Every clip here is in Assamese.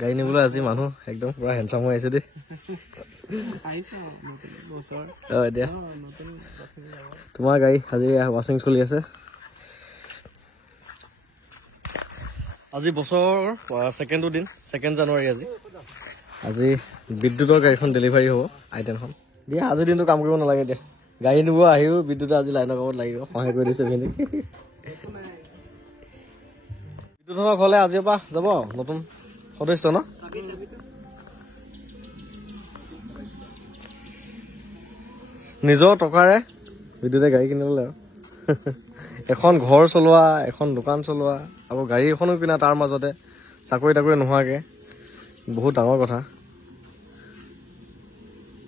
গাড়ী নিবলৈ আজি মানুহ একদম পুৰা হেণ্ডচাম হৈ আহিছে দেই দিয়া তোমাৰ গাড়ী আজি ৱাশ্বিং চলি আছে আজি বছৰ ছেকেণ্ডৰ দিন 2 জানুৱাৰী আজি বিদ্যুতৰ গাড়ীখন ডেলিভাৰী হ'ব আইটেনখন দিয়া আজিৰ দিনটো কাম কৰিব নালাগে দিয়া গাড়ী নিব আহিও বিদ্যুতে আজি লাইনৰ কামত লাগিব সহায় কৰি দিছে ভিনি বিদ্যুতৰ ঘৰলে আজিৰ পৰা যাব নতুন সদস্য ন নিজৰ টকাৰে বিদ্যুতে গাড়ী কিনিবলৈ আৰু এখন ঘৰ চলোৱা এখন দোকান চলোৱা আকৌ গাড়ী এখনো কিনা তাৰ মাজতে চাকৰি তাকৰি নোহোৱাকে বহুত ডাঙৰ কথা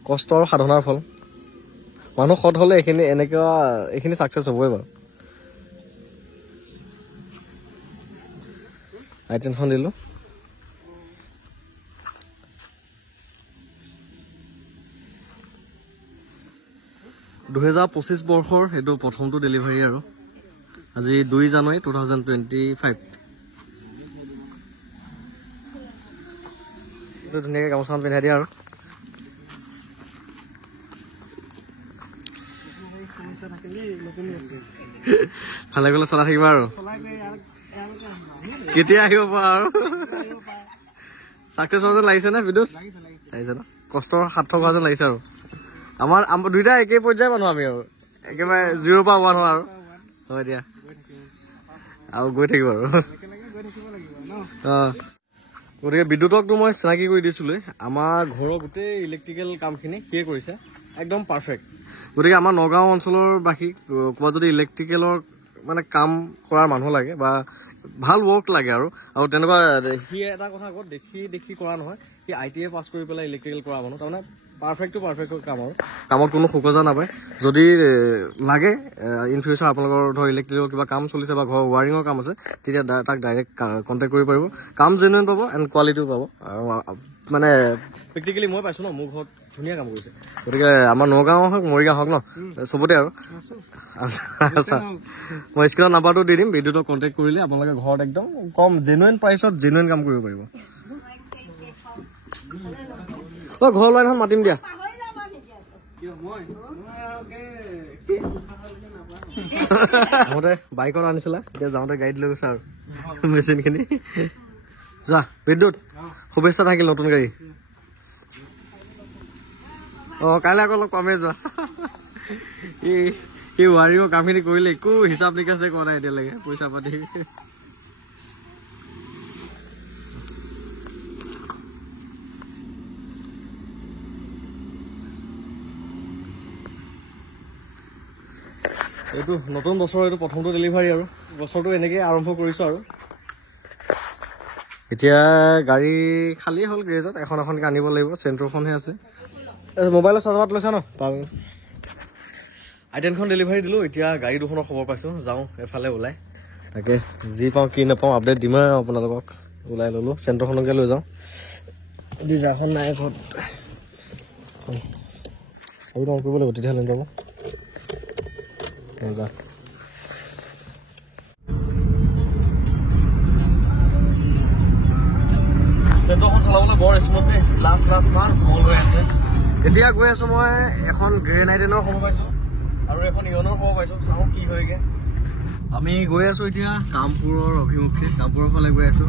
কষ্ট আৰু সাধনাৰ ফল মানুহ সৎ হলে এইখিনি চাকচেছ হ'বই বাৰু আইটেনখন দিলো 2025 বৰ্ষৰ এইটো প্ৰথমটো ডেলিভাৰী আৰু আজি 2 জানুৱাৰী 2025 এইটো ধুনীয়াকৈ গামোচাখন পিন্ধাই দিয়া আৰু ভালে গ'লে চলাই থাকিবা আৰু কেতিয়া আহিব পৰা আৰু চাকচেছ হোৱা যেন লাগিছে নে বিদ্যুৎ লাগিছে ন কষ্টৰ সাৰ্থক হোৱা যেন লাগিছে আৰু আমাৰ দুইটা একেই পৰ্যায়ৰ মানুহ আমি আৰু একেবাৰে 0 পৰা 1 আৰু হয় দিয়া আৰু গৈ থাকিব আৰু গতিকে বিদ্যুতকতো মই চিনাকি কৰি দিছিলোঁ আমাৰ ঘৰৰ গোটেই ইলেক্ট্ৰিকেল কামখিনি সিয়ে কৰিছে একদম পাৰফেক্ট গতিকে আমাৰ নগাঁও অঞ্চলৰ বাসী ক'ৰবাত যদি ইলেক্ট্ৰিকেলৰ মানে কাম কৰাৰ মানুহ লাগে বা ভাল ৱৰ্ক লাগে আৰু তেনেকুৱা সি এটা কথা আকৌ দেখি কৰা নহয় সি ITI পাছ কৰি পেলাই ইলেক্ট্ৰিকেল কৰা মানুহ তাৰমানে পাৰফেক্ট কাম আৰু কামত কোনো খোকজা নাপায় যদি লাগে ইন ফিউচাৰ আপোনালোকৰ ধৰ ইলেক্ট্ৰিকেল কিবা কাম চলিছে বা ঘৰৰ ৱাৰিঙৰ কাম আছে তেতিয়া তাক ডাইৰেক্ট কণ্টেক্ট কৰিব পাৰিব কাম জেনুইন পাব এণ্ড কোৱালিটিও পাব মানে প্ৰেক্টিকেলি মই পাইছোঁ ন মোৰ ঘৰত ধুনীয়া কাম কৰিছে গতিকে আমাৰ নগাঁও হওক মৰিগাঁও হওক ন চবতে আৰু আচ্ছা মই স্ক্ৰীণৰ নাম্বাৰটো দি দিম বিদ্যুতক কণ্টেক্ট কৰিলে আপোনালোকে ঘৰত একদম কম জেনুইন প্ৰাইচত জেনুইন কাম কৰিব পাৰিব ঘৰ লাইনখন মাতিম দিয়া আহোঁতে বাইকত আনিছিলা এতিয়া যাওঁতে গাড়ীত লৈ গৈছা আৰু মেচিনখিনি যোৱা বিদ্যুৎ শুভেচ্ছা থাকিল নতুন গাড়ী কাইলৈ আকৌ অলপ কমেই যোৱা এই ৱাৰিঙৰ কামখিনি কৰিলে একো হিচাপ নিকাচে কৰা নাই এতিয়ালৈকে পইচা পাতি এইটো নতুন বছৰ এইটো প্ৰথমটো ডেলিভাৰী আৰু বছৰটো এনেকৈ আৰম্ভ কৰিছোঁ আৰু এতিয়া গাড়ী খালী হ'ল গেৰেজত এখনকৈ আনিব লাগিব চেণ্ট্ৰখনহে আছে মোবাইলৰ চাৰ্জাৰত লৈছা ন আইটেনখন ডেলিভাৰী দিলোঁ এতিয়া গাড়ী দুখনৰ খবৰ পাইছোঁ যাওঁ এফালে ওলাই তাকে যি পাওঁ কি নাপাওঁ আপডেট দিমেই আপোনালোকক ওলাই ল'লোঁ চেণ্ট্ৰখনকে লৈ যাওঁ ডিজাৰখন নাই ঘৰত চাবি অন কৰিব লাগিব তেতিয়াহ'লে যাব চেণ্টৰখন চলাবলৈ বৰ স্মুথলি লাষ্ট মাহ ভাল হৈ আছে এতিয়া গৈ আছোঁ মই এখন গ্ৰেনাইডেনৰ খবৰ পাইছোঁ আৰু এখন ইয়নৰ খবৰ পাইছোঁ চাওঁ কি হয়গে আমি গৈ আছোঁ এতিয়া কামপুৰৰ অভিমুখে কামপুৰৰ ফালে গৈ আছোঁ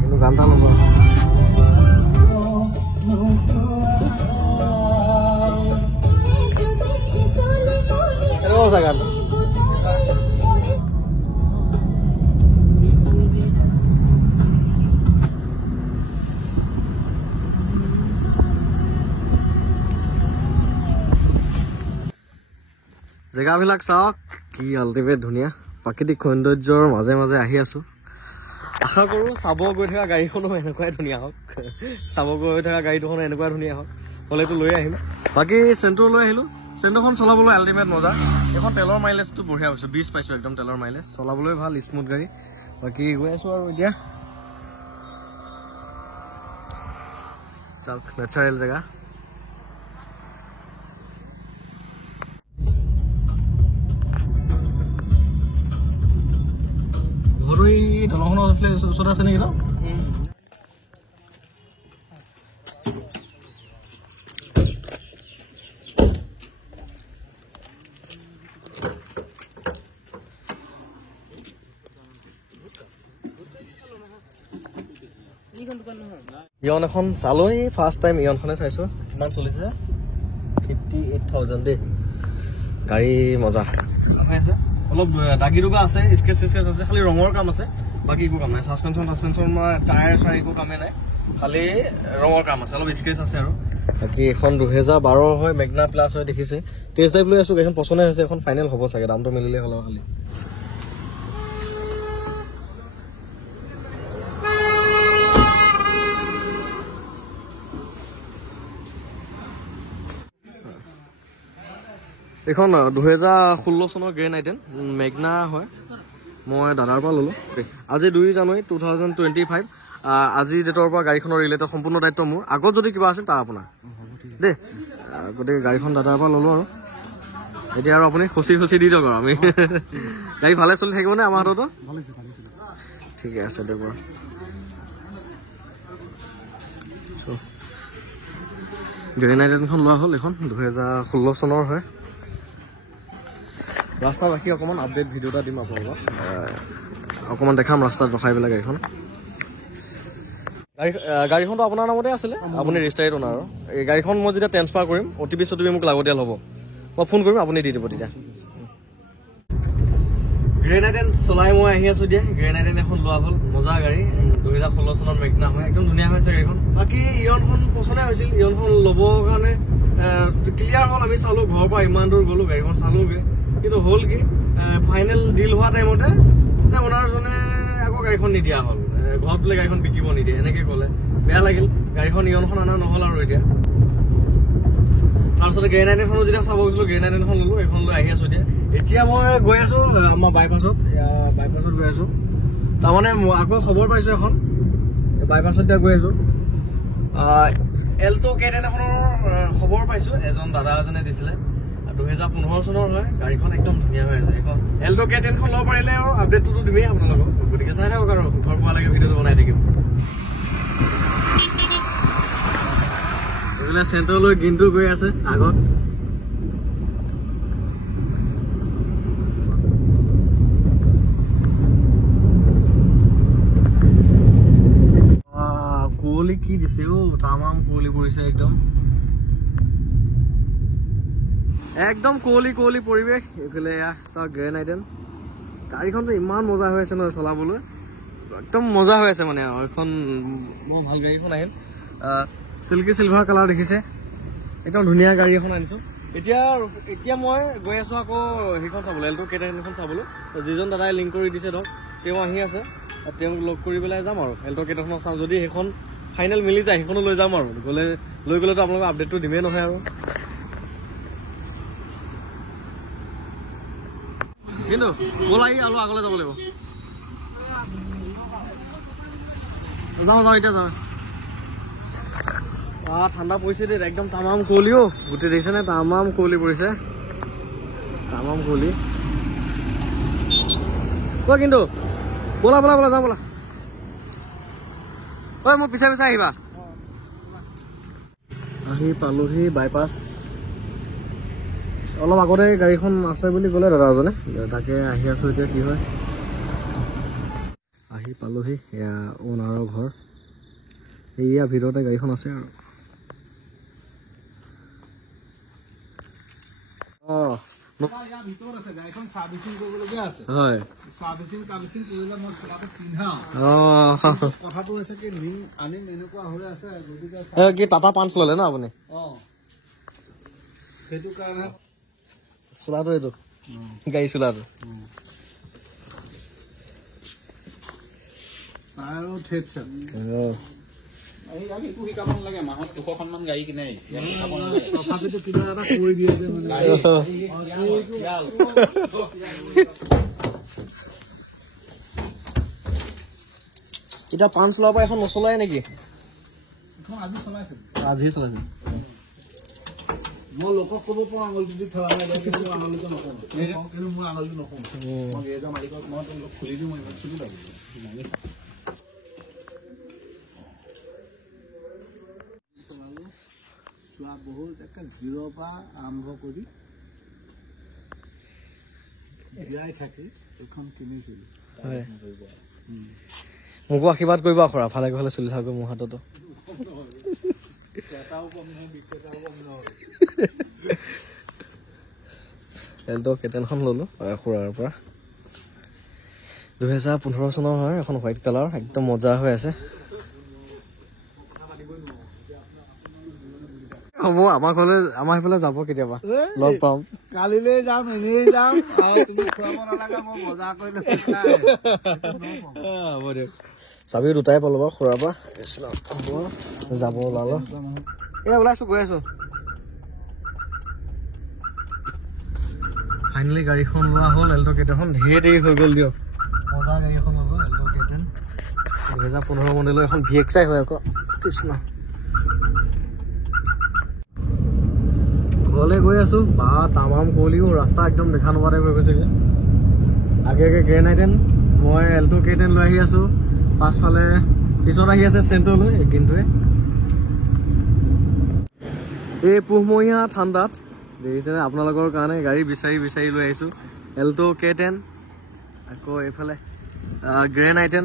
কিন্তু গান এটা ল'ব গান জেগাবিলাক চাওক কি আল্টিমেট ধুনীয়া প্ৰাকৃতিক সৌন্দৰ্যৰ মাজে মাজে আহি আছোঁ আশা কৰোঁ চাব গৈ থকা গাড়ীখনো এনেকুৱাই ধুনীয়া হওক চাব গৈ থকা গাড়ী দুখনো এনেকুৱাই ধুনীয়া হওক হ'লেতো লৈ আহিম বাকী চেণ্ট্ৰ লৈ আহিলোঁ চেণ্ট্ৰখন চলাবলৈ আল্টিমেট মজা এখন তেলৰ মাইলেজটো বঢ়িয়া হৈছে 20 পাইছোঁ একদম তেলৰ মাইলেজ চলাবলৈ ভাল স্মুথ গাড়ী বাকী গৈ আছোঁ আৰু এতিয়া চাওক নেচাৰেল জেগা ঘৰটো চালৈ দলংখনৰ ওচৰত আছে নেকি ন ইয়ন এখন চালৈ ফাৰ্ষ্ট টাইম ইয়নখনে চাইছো কিমান চলিছে 58,000 দেই গাড়ী মজা হৈ আছে অলপ দাগি দুগা আছে স্কেচ আছে খালি ৰঙৰ কাম আছে বাকি একো কাম নাই সাসপেনশন টায়াৰ চাৰ একো কামে নাই খালি ৰঙৰ কাম আছে অলপ স্কেচ আছে আৰু বাকি এখন 2012 হয় মেগনা প্লাস হয় দেখিছে টেষ্ট ড্ৰাইভ লৈ আছো এখন পছন্দ হৈছে এখন ফাইনেল হ'ব চাগে দামটো মিলিলে হল খালি এখন 2016 চনৰ গ্ৰে নাইটেন মেগনা হয় মই দাদাৰ পৰা ললো আজি 2 জানুৱাৰী 2025 আজি ডেটৰ পৰা গাড়ীখনৰ ৰিলেটেড সম্পূৰ্ণ দায়িত্ব মোৰ আগত যদি কিবা আছে তাৰ আপোনাৰ দে গতিকে গাড়ীখন দাদাৰ পৰা ললো আৰু এতিয়া আৰু আপুনি খুচি দি দিয়ক আমি গাড়ী ভালে চলি থাকিব নে আমাৰ হাততো ঠিকে আছে দে বাৰু গ্ৰে নাইটেনখন লোৱা হ'ল এখন 2016 চনৰ হয় ৰাস্তা বাকী অকমান আপডেট ভিডিও এটা দিম আপোনালোকক অকমান দেখাম ৰাস্তাত ৰখাই পেলাই গাড়ীখনটো আপোনাৰ নামতে আছিলে আপুনি ৰেজিষ্টাৰ্ড অনাৰ এই গাড়ীখন মই যেতিয়া ট্ৰেন্সফাৰ কৰিম অটিপি মোক লাগতিয়াল হ'ব মই ফোন কৰিম আপুনি দি দিব তেতিয়া গ্ৰে নাইটেন চলাই মই আহি আছো দিয়া গ্ৰে নাইটেন এখন লোৱা হ'ল মজা গাড়ী 2016 চনৰ মেগনা হয় একদম ধুনীয়া হৈছে গাড়ীখন বাকী ইয়নখন পচন্দে হৈছিল ইয়নখন ল'বৰ কাৰণে ক্লিয়াৰ হ'ল আমি চালো ঘৰৰ পৰা ইমান দূৰ গ'লো গাড়ীখন চালোগে কিন্তু হ'ল কি ফাইনেল ডিল হোৱা টাইমতে ওনাৰজনে আকৌ গাড়ীখন নিদিয়া হ'ল ঘৰত বোলে গাড়ীখন বিকিব নিদিয়ে এনেকে ক'লে বেয়া লাগিল গাড়ীখন ইয়নখন অনা নহ'ল আৰু এতিয়া তাৰপিছতে গ্ৰে নাইটেনখনো যেতিয়া চাব গৈছিলো গ্ৰে নাইটেনখন ললো এইখন লৈ আহি আছো এতিয়া মই গৈ আছো আমাৰ বাইপাছত গৈ আছো তাৰমানে আকৌ খবৰ পাইছো এখন বাইপাছত এতিয়া গৈ আছো এল্টো K10 এখনৰ খবৰ পাইছো এজন দাদা এজনে দিছিলে 2015 চনৰ হয় গাড়ীখন একদম ধুনীয়া হৈ আছে এখন এল্টো K10 খন ল'ব পাৰিলে আৰু আপডেটটো দিমেই আপোনালোকক গতিকে চাই থাকক আৰু ঘৰ পোৱা লাগে ভিডিঅ'টো বনাই থাকিম এইবিলাক চেণ্টাৰলৈ গিনটো গৈ আছে আগত কুঁৱলী কি দিছে তামাম কুঁৱলী পৰিছে একদম কুঁৱলী পৰিৱেশ এইফালে চাওক গ্ৰে নাইটেন গাড়ীখন যে ইমান মজা হৈ আছে নহয় চলাবলৈ একদম মজা হৈ আছে মানে এখন মই ভাল গাড়ীখন আহিল সিল্কি সিলভাৰ কালাৰ দেখিছে একদম ধুনীয়া গাড়ী এখন আনিছো এতিয়া মই গৈ আছো আকৌ সেইখন চাবলৈ এল্টো K10 খন চাবলৈ যিজন দাদাই লিংক কৰি দিছে ধৰক তেওঁ আহি আছে তেওঁক লগ কৰি পেলাই যাম আৰু এল্টো K10 খন চাম যদি সেইখন ফাইনেল মিলি যায় সেইখনো লৈ যাম আৰু লৈ গ'লেতো আপোনালোকক আপডেটটো দিমেই নহয় আৰু কিন্তু বলাই আৰু আগলৈ যাব লাগিব যাওঁ এতিয়া যাওঁ ঠাণ্ডা পৰিছে দেই একদম তামাম কুঁৱলী গোটেই দেখিছে নে তামাম কুঁৱলী পৰিছে তামাম কুঁৱলী কিন্তু বলা যাওঁ বলা মোৰ পিছে আহিবা আহি পালোহি বাইপাছ অলপ আগতে গাড়ীখন আছে বুলি ক'লে দাদা এজনে তাকে আহি আছো এতিয়া কি হয় আহি পালোহি এয়া ওনাৰৰ ঘৰ এয়া ভিতৰতে গাড়ীখন আছে আৰু কি টাটা পাঞ্চ ললে ন আপুনি সেইটো কাৰণে চোলাটো এইটো গাড়ী চোলাটো আৰু মাহত 200খনমান গাড়ী কিনে কিবা এটা কৰি দিয়ে যে এতিয়া পাঞ্চ লোৱাৰ পৰা এখন নচলাই নেকি আজি চলাইছে মই লোকক ক'ব পাৰোঁ আঙুলিটো দি খেলা নাই আঙুলিটো নকওঁ কিন্তু মোৰ আঙুলিটো নকওঁ মালিকক মই খুলি দিওঁ মই চুলি লাগিব চোৱা বহুত একে 0 পৰা আৰম্ভ কৰি জীয়াই থাকি এখন কিনিছিলোঁ। মোকো আশীৰ্বাদ কৰিবা খুৰা, ভালে ভালে চলি থাকো মোৰ হাততো। এল্টো কেটেনখন ললো খুৰাৰ পৰা, 2015 চনৰ হয়, এখন হোৱাইট কালাৰ, একদম মজা হৈ আছে। হ'ব আমাৰ ঘৰলৈ, আমাৰ সেইফালে যাব কেতিয়াবা, লগ পাম। কালিলৈ যাম, এনেই যাম, তুমি খুৱাব নালাগে, মই বজাৰ কৰিলে হ'ব দিয়ক। চাবি দুটাই পালো বাৰু খুৰাৰ পৰা, যাব ওলালো। ওলাইছো, গৈ আছো। ফাইনেলি গাড়ীখন লোৱা হ'ল, এল্টো কেটেনখন। ধেৰ দেৰি হৈ গ'ল দিয়ক, মজা গাড়ী এখন ল'লো, এল্টো কেটেন 2015 মডেলৰ এখন VXI হয় আকৌ। কৃষ্ণ, ঘৰলৈ গৈ আছো। বা তামাম কুঁৱলীও, ৰাস্তা একদম দেখা নোপোৱা টাইপ হৈ গৈছেগে। আগে আগে গ্ৰেণ্ড আইটেন, মই এল্টো কেটেন লৈ আহি আছো। পাছফালে পিছত আহি আছে চেণ্ট্ৰলৈ কিন্তু এই পুহমহীয়া ঠাণ্ডাত দেখিছেনে আপোনালোকৰ কাৰণে গাড়ী বিচাৰি বিচাৰি লৈ আহিছোঁ। এল্টো কেটেন, আকৌ এইফালে গ্ৰেণ্ড আইটেন,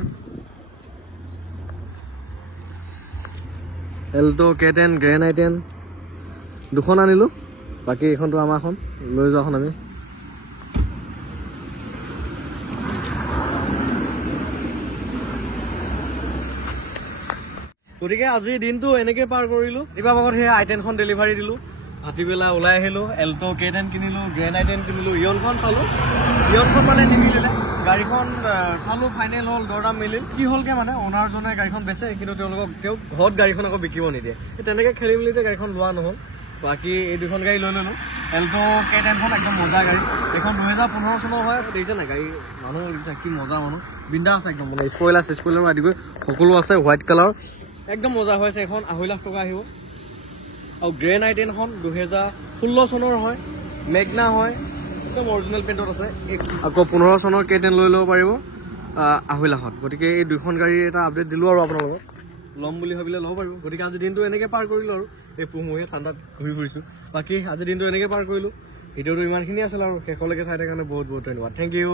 এল্টো কেটেন গ্ৰেণ্ড আইটেন দুখন আনিলোঁ। বাকী এইখনটো আমাৰখন, লৈ যোৱাখন আমি। গতিকে আজিৰ দিনটো এনেকৈ পাৰ কৰিলোঁ। কিবা ভাগত সেই আইটেনখন ডেলিভাৰী দিলোঁ, ভাটিবেলা ওলাই আহিলোঁ, এল্টো কেটেন কিনিলোঁ, গ্ৰেণ্ড আইটেন কিনিলোঁ, ইয়নখন চালোঁ। ইয়নখন মানে নিমিলিলে, গাড়ীখন চালোঁ, ফাইনেল হ'ল, দৰদাম মিলিল। কি হ'লগৈ মানে অ'নাৰজনে গাড়ীখন বেচে, কিন্তু তেওঁক ঘৰত গাড়ীখন আকৌ বিকিব নিদিয়ে। তেনেকৈ খেলি মেলিতে গাড়ীখন লোৱা নহ'ল। বাকী এই দুখন গাড়ী লৈ ল'লোঁ। এল্টো কেটেনখন একদম মজা গাড়ী, এইখন 2015 চনৰ হয়। দেখিছে নাই গাড়ী, মানুহ কি মজা মানুহ, বিন্দা আছে একদম, মানে স্পইলাৰ আদি কৰি সকলো আছে, হোৱাইট কালাৰ, একদম মজা হৈ আছে। এখন 2.5 লাখ টকা আহিব। আৰু গ্ৰেণ্ড আইটেনখন 2016 চনৰ হয়, মেগনা হয়, একদম অৰিজিনেল পেইণ্টত আছে। আকৌ 15 চনৰ কেটেন লৈ ল'ব পাৰিব 2.5 লাখত। গতিকে এই দুখন গাড়ী এটা আপডেট দিলোঁ আৰু আপোনালোকক, ল'ম বুলি ভাবিলে ল'ব পাৰিব। গতিকে আজিৰ দিনটো এনেকৈ পাৰ কৰিলোঁ আৰু এই পুহমহীয়া ঠাণ্ডাত ঘূৰি ফুৰিছোঁ। বাকী আজিৰ দিনটো এনেকৈ পাৰ কৰিলোঁ। ভিডিঅ'টো ইমানখিনি আছিল আৰু শেষলৈকে চাই থকাৰ কাৰণে বহুত বহুত ধন্যবাদ। Thank U.